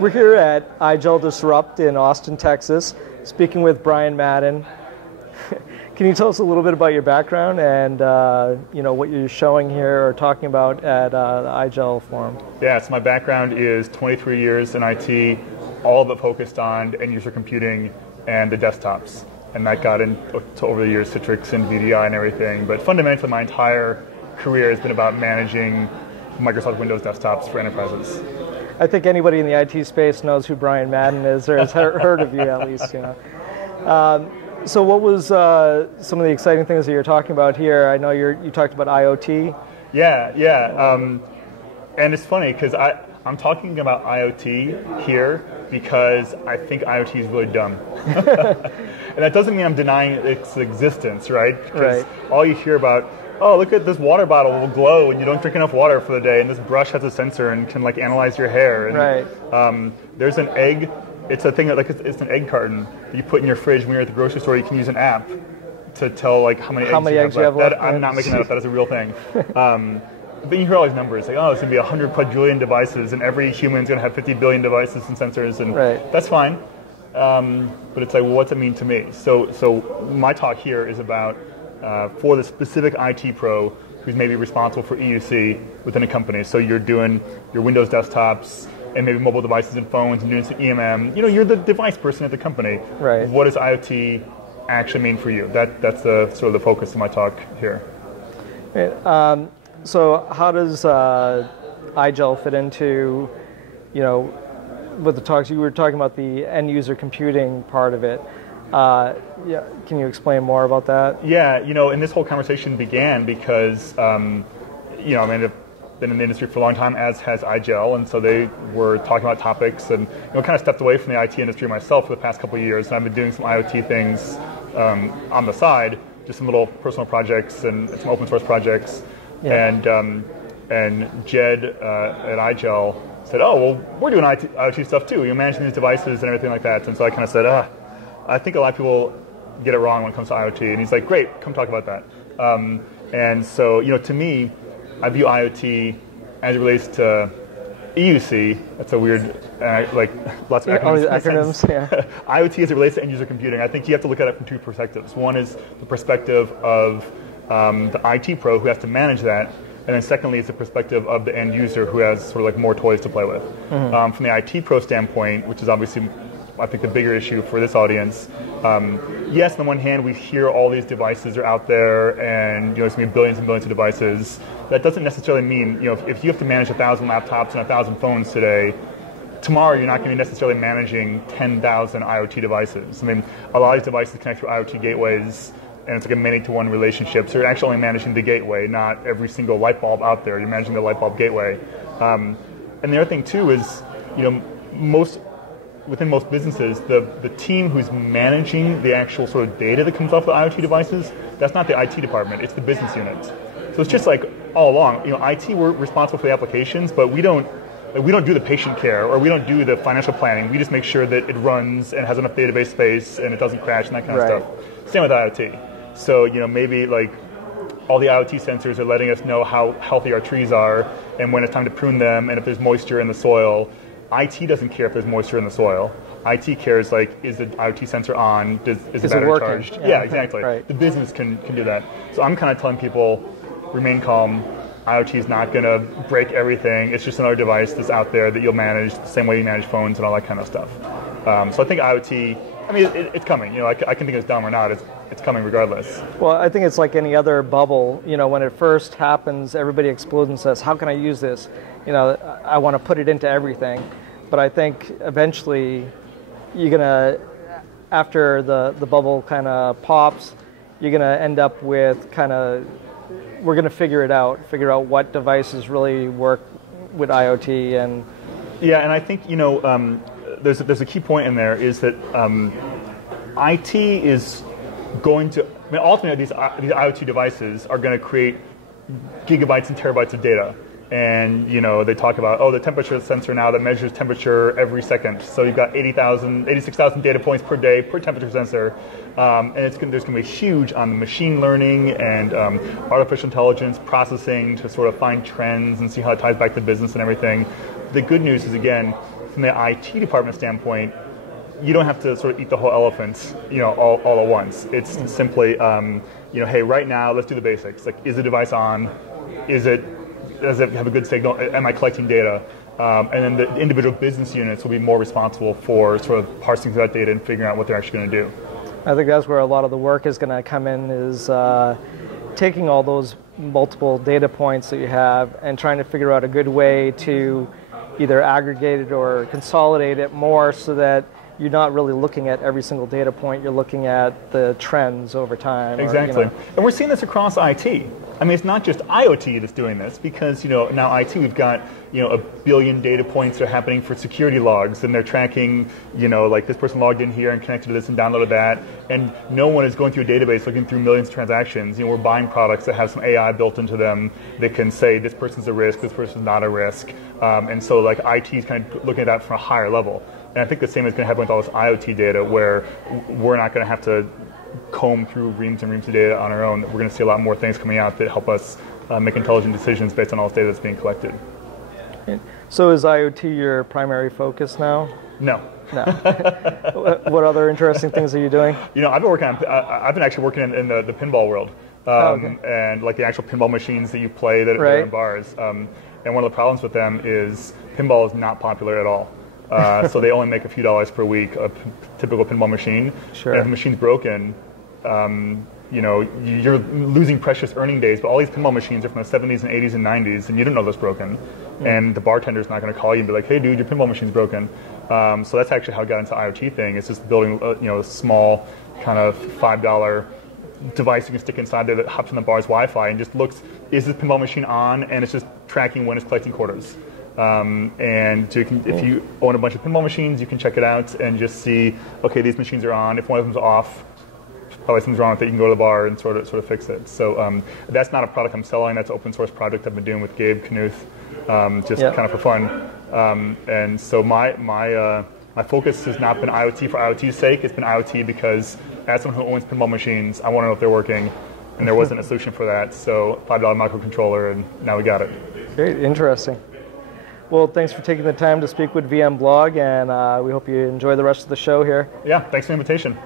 We're here at IGEL Disrupt in Austin, Texas, speaking with Brian Madden. Can you tell us a little bit about your background and what you're showing here or talking about at the IGEL forum? Yeah, so my background is 23 years in IT, all of it focused on end-user computing and the desktops. And that got into, over the years, Citrix and VDI and everything. But fundamentally, my entire career has been about managing Microsoft Windows desktops for enterprises. I think anybody in the IT space knows who Brian Madden is, or has heard of you at least. So what was some of the exciting things that you're talking about here? I know you talked about IoT. Yeah. And it's funny because I'm talking about IoT here because I think IoT is really dumb. And that doesn't mean I'm denying its existence, right? Because all you hear about, oh, look at this water bottle will glow and you don't drink enough water for the day, and this brush has a sensor and can analyze your hair. And, there's an egg. It's a thing that it's an egg carton that you put in your fridge when you're at the grocery store. You can use an app to tell how many eggs you have left. I'm not making that up. That is a real thing. But you hear all these numbers like, oh, it's going to be 100 quadrillion devices, and every human's going to have 50 billion devices and sensors, and that's fine. But it's like, well, what's it mean to me? So my talk here is about for the specific IT pro who's maybe responsible for EUC within a company. So you're doing your Windows desktops and maybe mobile devices and phones and doing some EMM. You're the device person at the company. Right. What does IoT actually mean for you? That's the sort of the focus of my talk here. Right. So how does IGEL fit into, with the talks? You were talking about the end-user computing part of it. Can you explain more about that? Yeah, and this whole conversation began because, I've been in the industry for a long time, as has IGEL, and so they were talking about topics, and kind of stepped away from the IT industry myself for the past couple of years, and I've been doing some IoT things on the side, just some little personal projects and some open source projects. And Jed at IGEL said, oh, well, we're doing IoT stuff too. You're managing these devices and everything like that. And so I kind of said, I think a lot of people get it wrong when it comes to IoT. And he's like, great, come talk about that. And so, to me, I view IoT as it relates to EUC. That's a weird, lots of acronyms. IoT as it relates to end-user computing. I think you have to look at it from two perspectives. One is the perspective of the IT pro who has to manage that, and then secondly is the perspective of the end user who has sort of more toys to play with. From the IT pro standpoint, which is obviously I think the bigger issue for this audience, yes, on the one hand we hear all these devices are out there and it's going to be billions and billions of devices. That doesn't necessarily mean, if you have to manage 1,000 laptops and 1,000 phones today, tomorrow you're not going to be necessarily managing 10,000 IoT devices. A lot of these devices connect through IoT gateways, and it's like a many-to-one relationship. So you're actually only managing the gateway, not every single light bulb out there. You're managing the light bulb gateway. And the other thing too is, within most businesses, the team who's managing the actual sort of data that comes off the IoT devices, that's not the IT department, it's the business unit. So it's just like all along, IT, we're responsible for the applications, but we don't do the patient care, or we don't do the financial planning. We just make sure that it runs and has enough database space and it doesn't crash and that kind of stuff. Same with IoT. So, maybe all the IoT sensors are letting us know how healthy our trees are and when it's time to prune them and if there's moisture in the soil. IT doesn't care if there's moisture in the soil. IT cares, is the IoT sensor on? Is the battery charged? Yeah, exactly. The business can do that. So I'm kind of telling people, remain calm. IoT is not going to break everything. It's just another device that's out there that you'll manage the same way you manage phones and all that kind of stuff. So I think IoT, it's coming. I can think it's dumb or not. It's coming regardless. Well, I think it's like any other bubble. When it first happens, everybody explodes and says, how can I use this? I want to put it into everything. But I think eventually you're going to, after the bubble kind of pops, you're going to end up with we're going to figure out what devices really work with IoT. And yeah, and I think, there's a key point in there is that IT is going to, ultimately these IoT devices are going to create gigabytes and terabytes of data. And, they talk about, the temperature sensor now that measures temperature every second. So you've got 86,000 data points per day per temperature sensor. And there's going to be huge on the machine learning and artificial intelligence processing to sort of find trends and see how it ties back to business and everything. The good news is, again, from the IT department standpoint, you don't have to sort of eat the whole elephant, all at once. It's simply, hey, right now, let's do the basics. Like, is the device on? Does it have a good signal? Am I collecting data? And then the individual business units will be more responsible for sort of parsing through that data and figuring out what they're actually going to do. I think that's where a lot of the work is going to come in, is taking all those multiple data points that you have and trying to figure out a good way to either aggregate it or consolidate it more so that you're not really looking at every single data point, you're looking at the trends over time. Exactly. And we're seeing this across IT. I mean, it's not just IoT that's doing this, because now IT, we've got 1 billion data points that are happening for security logs, and they're tracking, like this person logged in here and connected to this and downloaded that, and no one is going through a database looking through millions of transactions. We're buying products that have some AI built into them that can say this person's a risk, this person's not a risk, and so like IT is kind of looking at that from a higher level. And I think the same is going to happen with all this IoT data, where we're not going to have to comb through reams and reams of data on our own. We're going to see a lot more things coming out that help us make intelligent decisions based on all this data that's being collected. So is IoT your primary focus now? No. No. What other interesting things are you doing? I've been actually working in the pinball world, and like the actual pinball machines that you play that are in bars. And one of the problems with them is pinball is not popular at all. So they only make a few dollars per week, a typical pinball machine. Sure. And if the machine's broken, you're losing precious earning days. But all these pinball machines are from the 70s and 80s and 90s, and you didn't know this broken. And the bartender's not going to call you and be like, "Hey, dude, your pinball machine's broken." So that's actually how I got into IoT thing. It's just building, a small kind of $5 device you can stick inside there that hops on the bar's Wi-Fi and just looks, is this pinball machine on? And it's just tracking when it's collecting quarters. And so if you own a bunch of pinball machines, you can check it out and just see, okay, these machines are on. If one of them's off, probably something's wrong with it. You can go to the bar and sort of fix it. So that's not a product I'm selling. That's an open source project I've been doing with Gabe Knuth, kind of for fun. And so my focus has not been IoT for IoT's sake. It's been IoT because as someone who owns pinball machines, I want to know if they're working. And there wasn't a solution for that. So $5 microcontroller, and now we got it. Great, interesting. Well, thanks for taking the time to speak with VMblog, and we hope you enjoy the rest of the show here. Yeah, thanks for the invitation.